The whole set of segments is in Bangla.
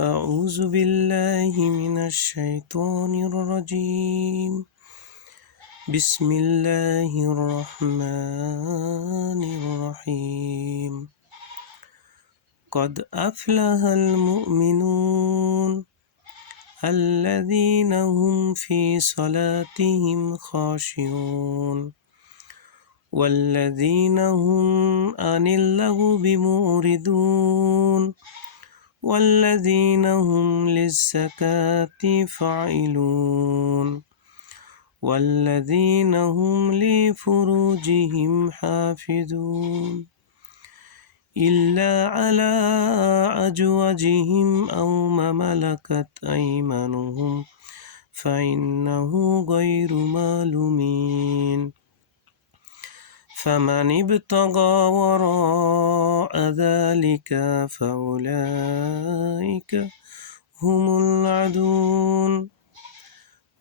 أعوذ بالله من الشيطان الرجيم بسم الله الرحمن الرحيم قد أفلح المؤمنون الذين هم في صلاتهم خاشعون والذين هم عن اللغو معرضون والذين هم للزكاة فاعلون والذين هم لفروجهم حافظون إلا على أزواجهم أو ما ملكت أيمانهم فإنه غير ملومين فمن ابتغى وراء ذلك فأولئك هم العادون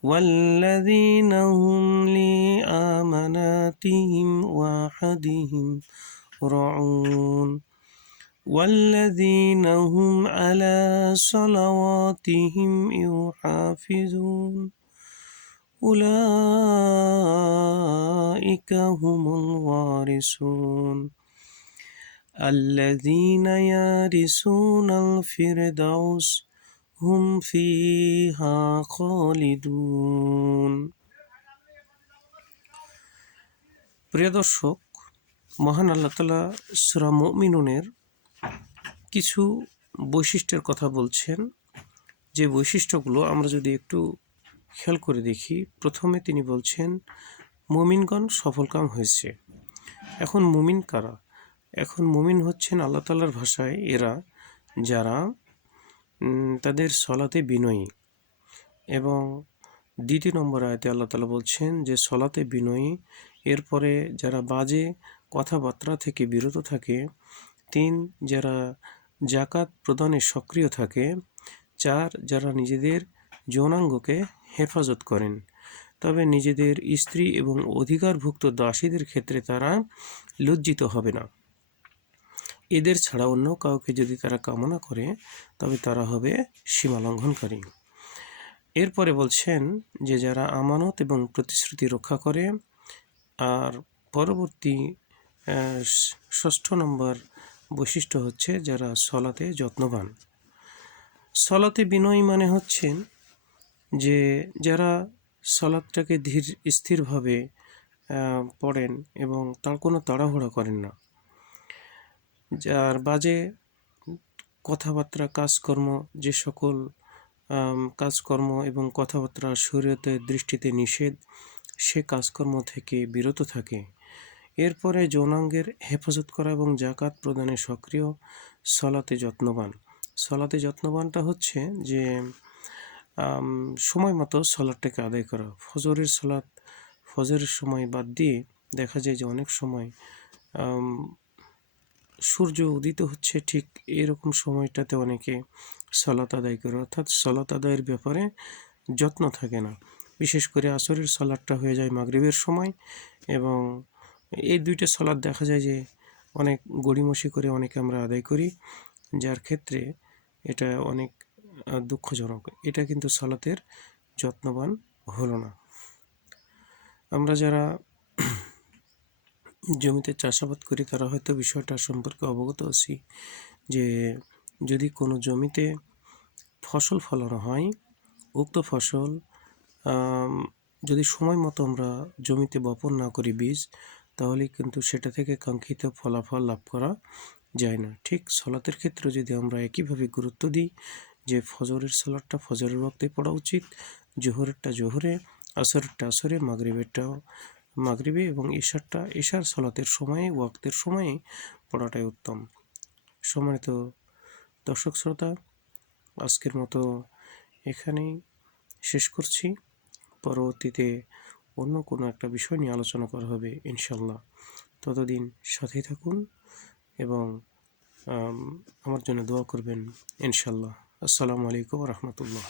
والذين هم لأماناتهم وعهدهم راعون والذين هم على صلواتهم يحافظون أولئك هم الوارثون الذين يرثون الفردوس هم فيها خالدون। প্রিয় দর্শক, মহান আল্লাহ তাআলা সূরা মুমিনুনের কিছু বৈশিষ্ট্যের কথা বলছেন, যে বৈশিষ্ট্যগুলো আমরা যদি একটু খেয়াল করে দেখি। প্রথমে তিনি বলছেন মুমিনগণ সফলকাম হয়েছে। এখন মুমিন কারা? এখন মুমিন হচ্ছেন আল্লাহ তাআলার ভাষায় এরা যারা তাদের সলাতে বিনয়ী। এবং দ্বিতীয় নম্বর আয়াতে আল্লাহ তাআলা বলছেন যে সলাতে বিনয়ী, এরপরে যারা বাজে কথাবার্তা থেকে বিরত থাকে, 3 যারা জাকাত প্রদানে সক্রিয় থাকে, 4 যারা নিজেদের যৌনাঙ্গকে হেফাজত করেন, তবে নিজেদের স্ত্রী এবং অধিকারভুক্ত দাসীদের ক্ষেত্রে তারা লজ্জিত হবে না। এদের ছাড়া অন্য কাউকে যদি তারা কামনা করে তবে তারা হবে সীমালঙ্ঘনকারী। এরপরে বলছেন যে যারা আমানত এবং প্রতিশ্রুতি রক্ষা করে। আর পরবর্তী 6 নম্বর বৈশিষ্ট্য হচ্ছে যারা সলাতে যত্নবান। সলাতে বিনয়ী মানে হচ্ছেন যে যারা সলাতটাকে ধীর স্থিরভাবে পড়েন এবং তার কোনো তাড়াহুড়া করেন না। যার বাজে কথাবার্তা, কাজকর্ম, যে সকল কাজকর্ম এবং কথাবার্তা শরীয়তের দৃষ্টিতে নিষেধ, সে কাজকর্ম থেকে বিরত থাকে। এরপরে যৌনাঙ্গের হেফাজত করা এবং জাকাত প্রদানে সক্রিয়, সলাতে যত্নবান। সলাতে যত্নবানটা হচ্ছে যে সময় মতো সলাটটাকে আদায় করা। ফজরের সলাত ফজরের সময় বাদ দিয়ে দেখা যায় যে অনেক সময় সূর্য উদিত হচ্ছে ঠিক এরকম সময়টাতে অনেকে সলাত আদায় করে, অর্থাৎ সলাত আদায়ের ব্যাপারে যত্ন থাকে না। বিশেষ করে আসরের সলাতটা হয়ে যায় মাগরিবের সময়, এবং এই 2টা সলাত দেখা যায় যে অনেক গড়িমসি করে অনেকে আমরা আদায় করি, যার ক্ষেত্রে এটা অনেক দুঃখজনক। এটা কিন্তু সলাতের যত্নবান হলো না। আমরা যারা জমিতে চাষাবাদ করি তারা হয়তো বিষয়টা সম্পর্কে অবগত আছি যে যদি কোনো জমিতে ফসল ফলানো হয়, উক্ত ফসল যদি সময় মতো আমরা জমিতে বপন না করি বীজ, তাহলে কিন্তু সেটা থেকে কাঙ্ক্ষিত ফলাফল লাভ করা যায় না। ঠিক সলাতের ক্ষেত্রে যদি আমরা একইভাবে গুরুত্ব দিই যে ফজরের সলাতটা ফজরের ওয়াক্তে পড়া উচিত, জোহরেরটা জোহরে, আসরেরটা আসরে, মাগরিবেরটাও মাগরিবে এবং ঈশার সলাতের সময়ে, ওয়াক্তের সময়ে পড়াটাই উত্তম। সম্মানিত দর্শক শ্রোতা, আজকের মতো এখানেই শেষ করছি। পরবর্তীতে অন্য কোনো একটা বিষয় নিয়ে আলোচনা করা হবে ইনশাল্লাহ। ততদিন সাথেই থাকুন এবং আমার জন্য দোয়া করবেন ইনশাল্লাহ। আসসালামু আলাইকুম ওয়া রাহমাতুল্লাহ।